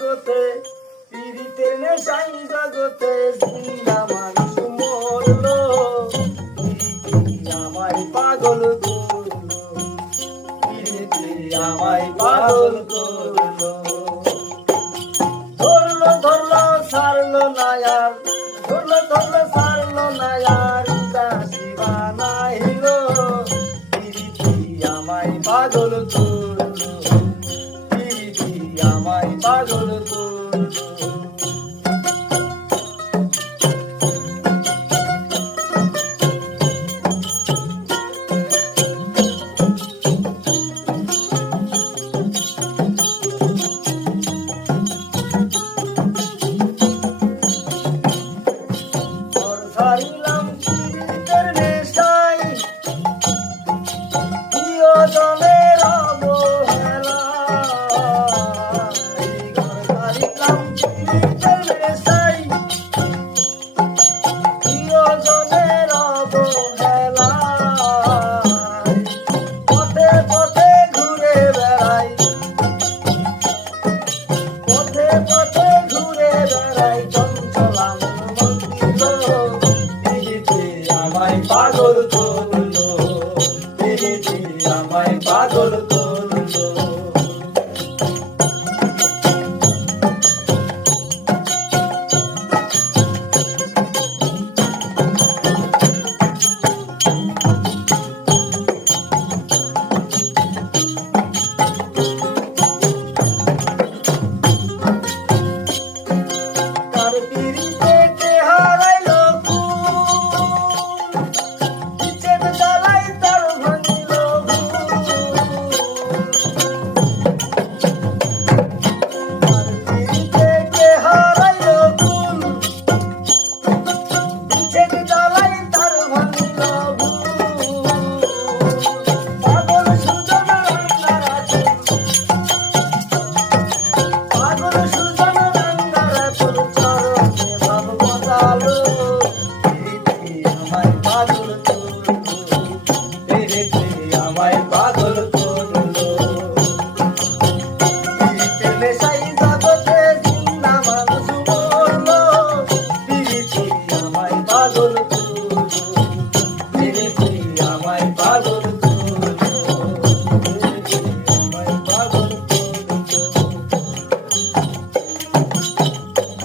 জগতে পীড়িতের নেশাই জগতে জিন্দা মানুষ মরলো পীড়িতি আমায় পাগল করলো পীড়িতি আমায় পাগল করলো ধরলো ধরলো ছাড়লো না আর ধরলো ধরলো ছাড়লো না আর উদাসী বানাইলো পীড়িতি আমায় পাগল করলো পীড়িতি আমায় পাগল করলো ছাড়িলাম পীড়িতের নেশায় প্রিয়জনের অবহেলায় ছাড়িলাম পীড়িতের নেশায় প্রিয়জনের অবহেলায় পথে পথে ঘুরে বেড়াই পথে পথে ঘুরে বেড়াই চঞ্চলা আমায় পাগল করলো পীড়িতি আমায় পাগল করলো তার পীড়িতে কে হারাইলো আমায় পাগল করলো পীড়িতের নেশায় জগতে জিন্দা মানুষ মরলো পীড়িতি আমায় পাগল করলো।